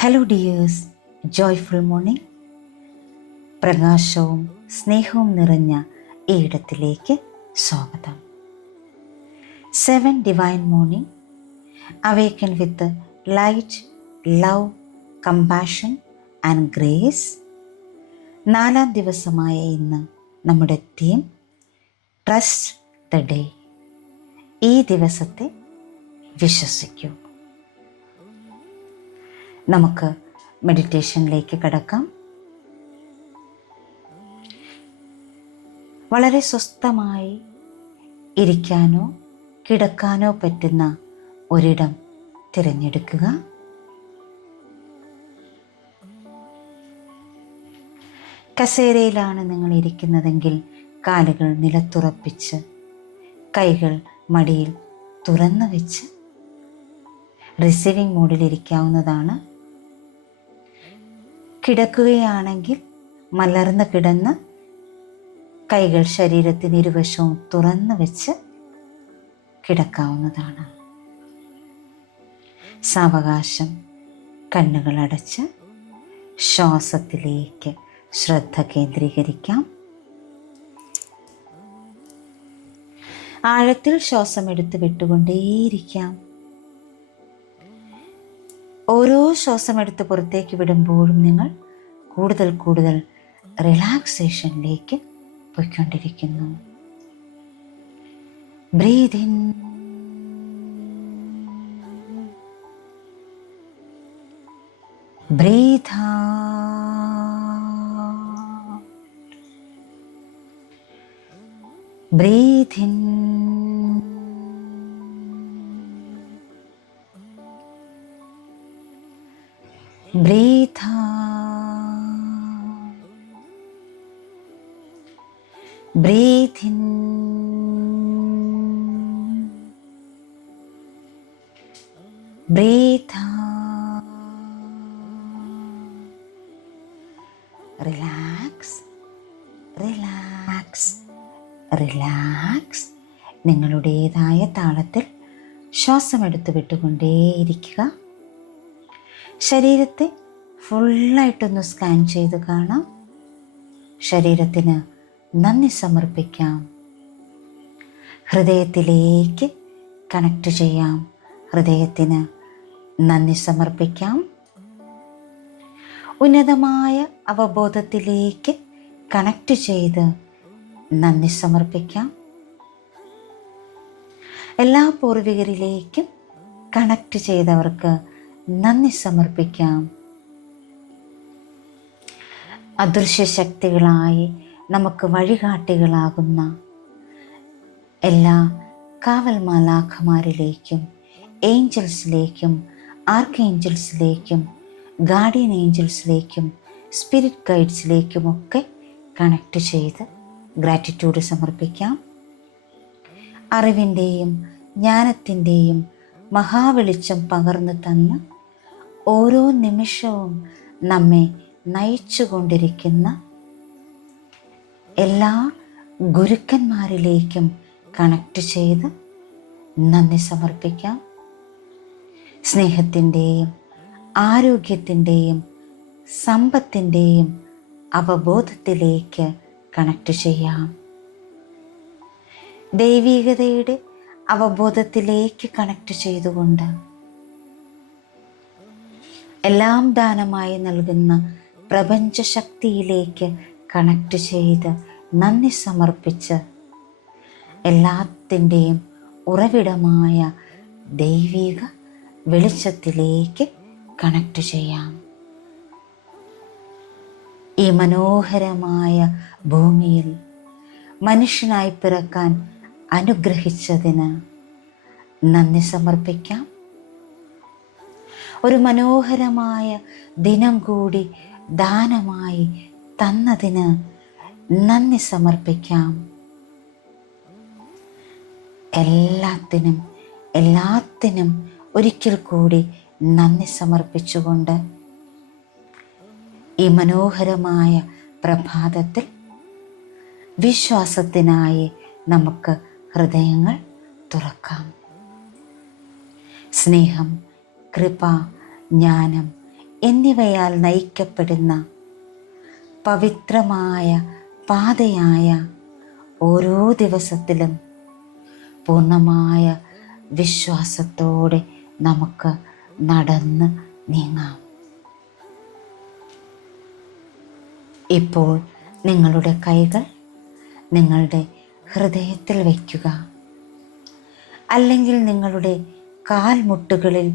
Hello dears, joyful morning. പ്രകാശവും സ്നേഹവും നിറഞ്ഞ ഈ ഇടത്തിലേക്ക് സ്വാഗതം. 7 divine morning, awaken with light, love, compassion and grace. 4-ാം ദിവസമായ ഇന്ന് നമ്മുടെ തീം ട്രസ്റ്റ് ദ ഡേ. ഈ ദിവസത്തെ വിശ്വസിക്കൂ. നമുക്ക് മെഡിറ്റേഷനിലേക്ക് കടക്കാം. വളരെ സ്വസ്ഥമായി ഇരിക്കാനോ കിടക്കാനോ പറ്റുന്ന ഒരിടം തിരഞ്ഞെടുക്കുക. കസേരയിലാണ് നിങ്ങൾ ഇരിക്കുന്നതെങ്കിൽ കാലുകൾ നിലത്തുറപ്പിച്ച് കൈകൾ മടിയിൽ തുറന്നു വെച്ച് റിസീവിംഗ് മോഡിലിരിക്കാവുന്നതാണ്. കിടക്കുകയാണെങ്കിൽ മലർന്ന് കിടന്ന് കൈകൾ ശരീരത്തിന് ഇരുവശവും തുറന്നു വെച്ച് കിടക്കാവുന്നതാണ്. സാവകാശം കണ്ണുകൾ അടച്ച് ശ്വാസത്തിലേക്ക് ശ്രദ്ധ കേന്ദ്രീകരിക്കാം. ആഴത്തിൽ ശ്വാസം എടുത്ത് വിട്ടുകൊണ്ടേയിരിക്കാം. ഓരോ ശ്വാസം എടുത്ത് പുറത്തേക്ക് വിടുമ്പോഴും നിങ്ങൾ കൂടുതൽ കൂടുതൽ റിലാക്സേഷനിലേക്ക് പോയിക്കൊണ്ടിരിക്കുന്നു. Breathe in, breathe out, breathe in, breathe out, breathe in, breathe out. Relax, relax, relax. നിങ്ങളുടേതായ താളത്തിൽ ശ്വാസം എടുത്ത് വിട്ടുകൊണ്ടേയിരിക്കുക. ശരീരത്തെ ഫുള്ളായിട്ടൊന്ന് സ്കാൻ ചെയ്ത് കാണാം. ശരീരത്തിന് നന്ദി സമർപ്പിക്കാം. ഹൃദയത്തിലേക്ക് കണക്ട് ചെയ്യാം. ഹൃദയത്തിന് നന്ദി സമർപ്പിക്കാം. ഉന്നതമായ അവബോധത്തിലേക്ക് കണക്ട് ചെയ്ത് നന്ദി സമർപ്പിക്കാം. എല്ലാ പൂർവികരിലേക്കും കണക്ട് ചെയ്തവർക്ക് നന്ദി സമർപ്പിക്കാം. അദൃശ്യ ശക്തികളായി നമുക്ക് വഴികാട്ടികളാകുന്ന എല്ലാ കാവൽ മാലാഖമാരിലേക്കും ഏഞ്ചൽസിലേക്കും ആർക്കേഞ്ചൽസിലേക്കും ഗാർഡിയൻ ഏഞ്ചൽസിലേക്കും സ്പിരിറ്റ് ഗൈഡ്സിലേക്കുമൊക്കെ കണക്ട് ചെയ്ത് ഗ്രാറ്റിറ്റ്യൂഡ് സമർപ്പിക്കാം. അറിവിൻ്റെയും ജ്ഞാനത്തിൻ്റെയും മഹാവെളിച്ചം പകർന്നു തന്ന് ഓരോ നിമിഷവും നമ്മെ നയിച്ചുകൊണ്ടിരിക്കുന്ന എല്ലാ ഗുരുക്കന്മാരിലേക്കും കണക്ട് ചെയ്ത് നന്ദി സമർപ്പിക്കാം. സ്നേഹത്തിൻ്റെയും ആരോഗ്യത്തിൻ്റെയും സമ്പത്തിൻ്റെയും അവബോധത്തിലേക്ക് കണക്ട് ചെയ്യാം. ദൈവികതയുടെ അവബോധത്തിലേക്ക് കണക്ട് ചെയ്തുകൊണ്ട് എല്ലാം ദാനമായി നൽകുന്ന പ്രപഞ്ചശക്തിയിലേക്ക് കണക്ട് ചെയ്ത് നന്ദി സമർപ്പിച്ച് എല്ലാത്തിൻ്റെയും ഉറവിടമായ ദൈവിക വെളിച്ചത്തിലേക്ക് കണക്ട് ചെയ്യാം. ഈ മനോഹരമായ ഭൂമിയിൽ മനുഷ്യനായി പിറക്കാൻ അനുഗ്രഹിച്ചതിന് നന്ദി സമർപ്പിക്കാം. ഒരു മനോഹരമായ ദിനം കൂടി ദാനമായി തന്നതിന് നന്ദി സമർപ്പിക്കാം. എല്ലാത്തിനും ഒരിക്കൽ കൂടി നന്ദി സമർപ്പിച്ചുകൊണ്ട് ഈ മനോഹരമായ പ്രഭാതത്തിൽ വിശ്വാസത്തിനായി നമുക്ക് ഹൃദയങ്ങൾ തുറക്കാം. സ്നേഹം, കൃപ, ജ്ഞാനം എന്നിവയാൽ നയിക്കപ്പെടുന്ന പവിത്രമായ പാതയായ ഓരോ ദിവസത്തിലും പൂർണ്ണമായ വിശ്വാസത്തോടെ നമുക്ക് നടന്ന് നീങ്ങാം. ഇപ്പോൾ നിങ്ങളുടെ കൈകൾ നിങ്ങളുടെ ഹൃദയത്തിൽ വയ്ക്കുക, അല്ലെങ്കിൽ നിങ്ങളുടെ കാൽമുട്ടുകളിൽ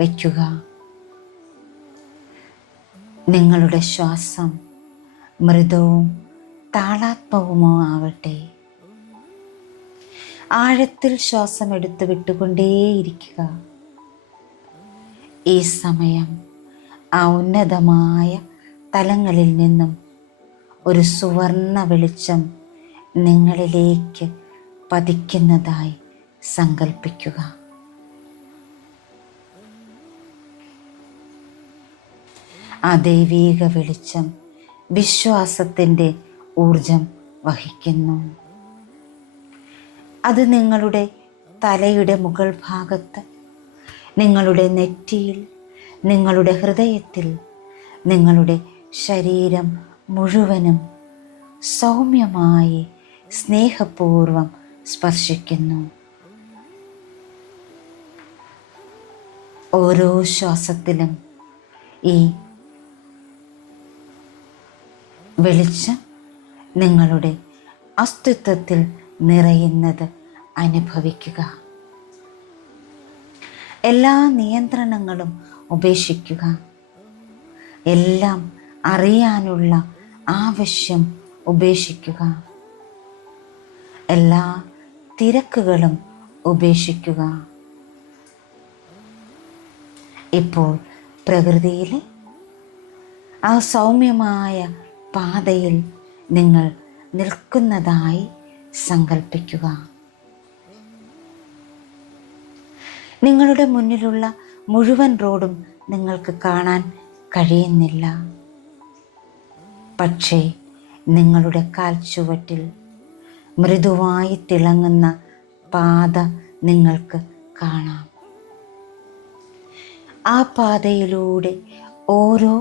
വയ്ക്കുക. നിങ്ങളുടെ ശ്വാസം മൃദുവും താളാത്മകമോ ആവട്ടെ. ആഴത്തിൽ ശ്വാസം എടുത്ത് വിട്ടുകൊണ്ടേയിരിക്കുക. ഈ സമയം ആ ഉന്നതമായ തലങ്ങളിൽ നിന്നും ഒരു സുവർണ വെളിച്ചം നിങ്ങളിലേക്ക് പതിക്കുന്നതായി സങ്കൽപ്പിക്കുക. ആ ദൈവീക വെളിച്ചം വിശ്വാസത്തിൻ്റെ ഊർജം വഹിക്കുന്നു. അത് നിങ്ങളുടെ തലയുടെ മുകൾ ഭാഗത്ത്, നിങ്ങളുടെ നെറ്റിയിൽ, നിങ്ങളുടെ ഹൃദയത്തിൽ, നിങ്ങളുടെ ശരീരം മുഴുവനും സൗമ്യമായി സ്നേഹപൂർവം സ്പർശിക്കുന്നു. ഓരോ ശ്വാസത്തിലും ഈ വെളിച്ചം നിങ്ങളുടെ അസ്തിത്വത്തിൽ നിറയുന്നത് അനുഭവിക്കുക. എല്ലാ നിയന്ത്രണങ്ങളും ഉപേക്ഷിക്കുക. എല്ലാം അറിയാനുള്ള ആവശ്യം ഉപേക്ഷിക്കുക. എല്ലാ തിരക്കുകളും ഉപേക്ഷിക്കുക. ഇപ്പോൾ പ്രകൃതിയിലെ ആ സൗമ്യമായ പാതയിൽ നിങ്ങൾ നിൽക്കുന്നതായി സങ്കൽപ്പിക്കുക. നിങ്ങളുടെ മുന്നിലുള്ള മുഴുവൻ റോഡും നിങ്ങൾക്ക് കാണാൻ കഴിയുന്നില്ല. പക്ഷേ നിങ്ങളുടെ കാൽച്ചുവട്ടിൽ മൃദുവായി തിളങ്ങുന്ന പാത നിങ്ങൾക്ക് കാണാം. ആ പാതയിലൂടെ ഓരോ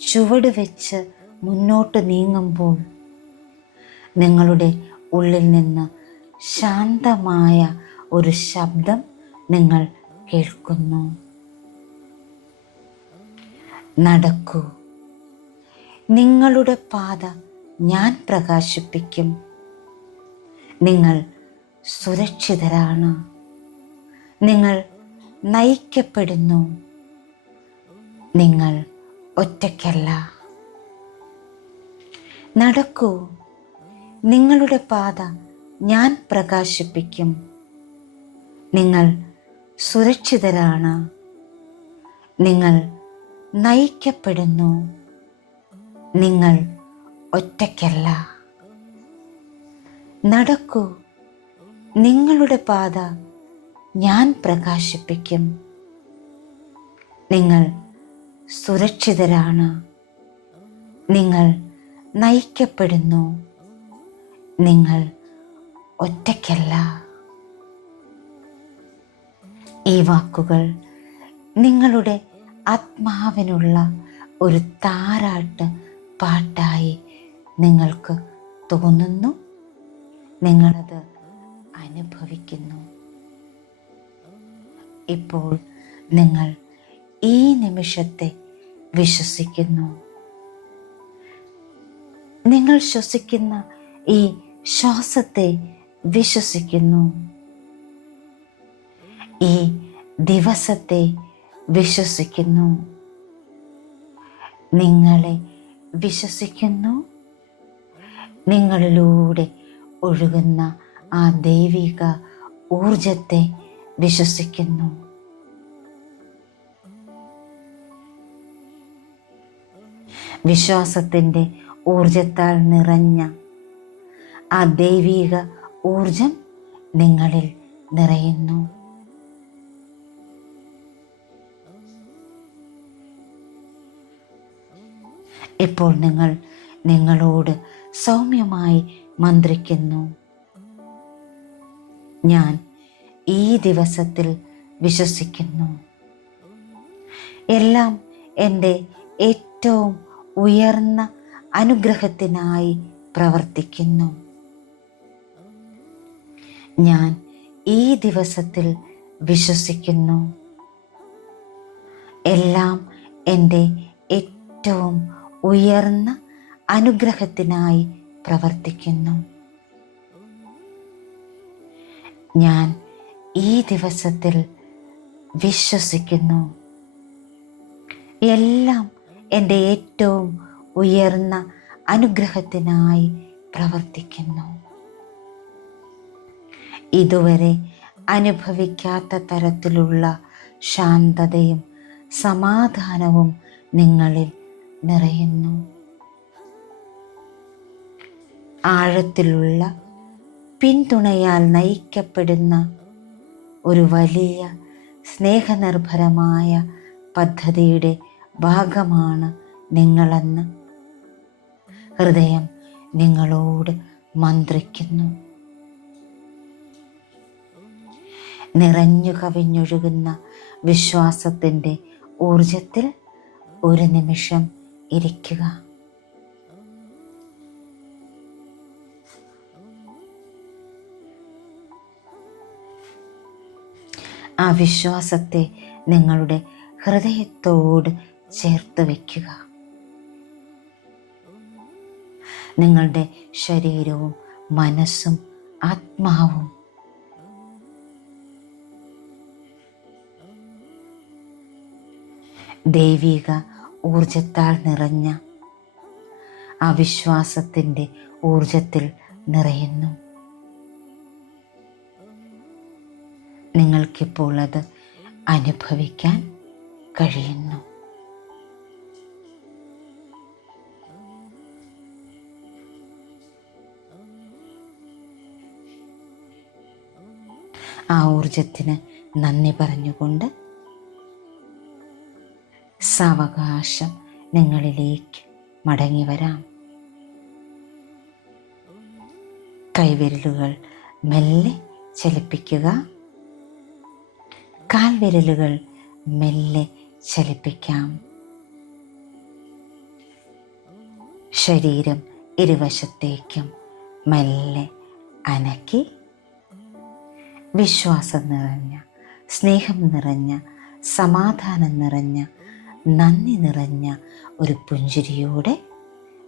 ചുവട് വെച്ച് മുന്നോട്ട് നീങ്ങുമ്പോൾ നിങ്ങളുടെ ഉള്ളിൽ നിന്ന് ശാന്തമായ ഒരു ശബ്ദം നിങ്ങൾ കേൾക്കുന്നു. നടക്കൂ, നിങ്ങളുടെ പാത ഞാൻ പ്രകാശിപ്പിക്കും. നിങ്ങൾ സുരക്ഷിതരാണ്. നിങ്ങൾ നയിക്കപ്പെടുന്നു. നിങ്ങൾ ഒറ്റയ്ക്കല്ല. നടക്കൂ, നിങ്ങളുടെ പാത ഞാൻ പ്രകാശിപ്പിക്കും. നിങ്ങൾ സുരക്ഷിതരാണ്. നിങ്ങൾ നയിക്കപ്പെടുന്നു. നിങ്ങൾ ഒറ്റയ്ക്കല്ല. നടക്കൂ, നിങ്ങളുടെ പാത ഞാൻ പ്രകാശിപ്പിക്കും. നിങ്ങൾ സുരക്ഷിതരാണ്. നിങ്ങൾ നയിക്കപ്പെടുന്നു. നിങ്ങൾ ഒറ്റയ്ക്കല്ല. ഈ വാക്കുകൾ നിങ്ങളുടെ ആത്മാവിനുള്ള ഒരു താരാട്ട് പാട്ടായി നിങ്ങൾക്ക് തോന്നുന്നു. നിങ്ങളത് അനുഭവിക്കുന്നു. ഇപ്പോൾ നിങ്ങൾ ഈ നിമിഷത്തെ വിശ്വസിക്കുന്നു. നിങ്ങൾ ശ്വസിക്കുന്ന ഈ ശ്വാസത്തെ വിശ്വസിക്കുന്നു. ഈ ദിവസത്തെ വിശ്വസിക്കുന്നു. നിങ്ങളെ വിശ്വസിക്കുന്നു. നിങ്ങളിലൂടെ ഒഴുകുന്ന ആ ദൈവിക ഊർജത്തെ വിശ്വസിക്കുന്നു. വിശ്വാസത്തിൻ്റെ ഊർജത്താൽ നിറഞ്ഞ ആ ദൈവിക ഊർജം നിങ്ങളിൽ നിറയുന്നു. ഇപ്പോൾ നിങ്ങൾ നിങ്ങളോട് സൗമ്യമായി മന്ത്രിക്കുന്നു. ഞാൻ ഈ ദിവസത്തിൽ വിശ്വസിക്കുന്നു. എല്ലാം എൻ്റെ ഏറ്റവും ഉയർന്ന അനുഗ്രഹത്തിനായി പ്രവർത്തിക്കുന്നു. ഞാൻ ഈ ദിവസത്തിൽ വിശ്വസിക്കുന്നു. എല്ലാം എൻ്റെ ഏറ്റവും ഉയർന്ന അനുഗ്രഹത്തിനായി പ്രവർത്തിക്കുന്നു. ഞാൻ ഈ ദിവസത്തിൽ വിശ്വസിക്കുന്നു. എല്ലാം എൻ്റെ ഏറ്റവും ഉയർന്ന അനുഗ്രഹത്തിനായി പ്രവർത്തിക്കുന്നു. ഇതുവരെ അനുഭവിക്കാത്ത തരത്തിലുള്ള ശാന്തതയും സമാധാനവും നിങ്ങളിൽ നിറയുന്നു. ആഴത്തിലുള്ള പിന്തുണയാൽ നയിക്കപ്പെടുന്ന ഒരു വലിയ സ്നേഹനിർഭരമായ പദ്ധതിയുടെ ഭാഗമാണ് നിങ്ങളെന്ന് ഹൃദയം നിങ്ങളോട് മന്ത്രിക്കുന്നു. നിറഞ്ഞു കവിഞ്ഞൊഴുകുന്ന വിശ്വാസത്തിൻ്റെ ഊർജത്തിൽ ഒരു നിമിഷം ഇരിക്കുക. ആ വിശ്വാസത്തെ നിങ്ങളുടെ ഹൃദയത്തോട് ചേർത്ത് വയ്ക്കുക. നിങ്ങളുടെ ശരീരവും മനസ്സും ആത്മാവും ദൈവിക ഊർജത്താൽ നിറഞ്ഞ ആ വിശ്വാസത്തിൻ്റെ ഊർജത്തിൽ നിറയുന്നു. നിങ്ങൾക്കിപ്പോൾ അത് അനുഭവിക്കാൻ കഴിയുന്നു. ആ ഊർജത്തിന് നന്ദി പറഞ്ഞുകൊണ്ട് സാവകാശം നിങ്ങളിലേക്ക് മടങ്ങി വരാം. കൈവിരലുകൾ മെല്ലെ ചലിപ്പിക്കുക. കാൽവിരലുകൾ മെല്ലെ ചലിപ്പിക്കാം. ശരീരം ഇരുവശത്തേക്കും മെല്ലെ അനക്കി വിശ്വാസം നിറഞ്ഞ, സ്നേഹം നിറഞ്ഞ, സമാധാനം നിറഞ്ഞ, നന്ദി നിറഞ്ഞ ഒരു പുഞ്ചിരിയോടെ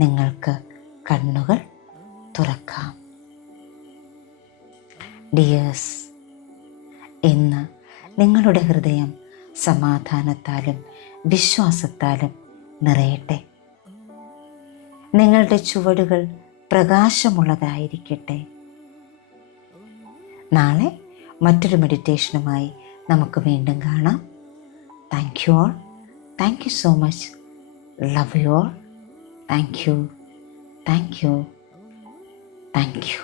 നിങ്ങൾക്ക് കണ്ണുകൾ തുറക്കാം. ഡിയേഴ്സ്, ഇന്ന് നിങ്ങളുടെ ഹൃദയം സമാധാനത്താലും വിശ്വാസത്താലും നിറയട്ടെ. നിങ്ങളുടെ ചുവടുകൾ പ്രകാശമുള്ളതായിരിക്കട്ടെ. നാളെ മറ്റൊരു മെഡിറ്റേഷനുമായി നമുക്ക് വീണ്ടും കാണാം. Thank you all. Thank you so much. Love you all. Thank you. Thank you. Thank you.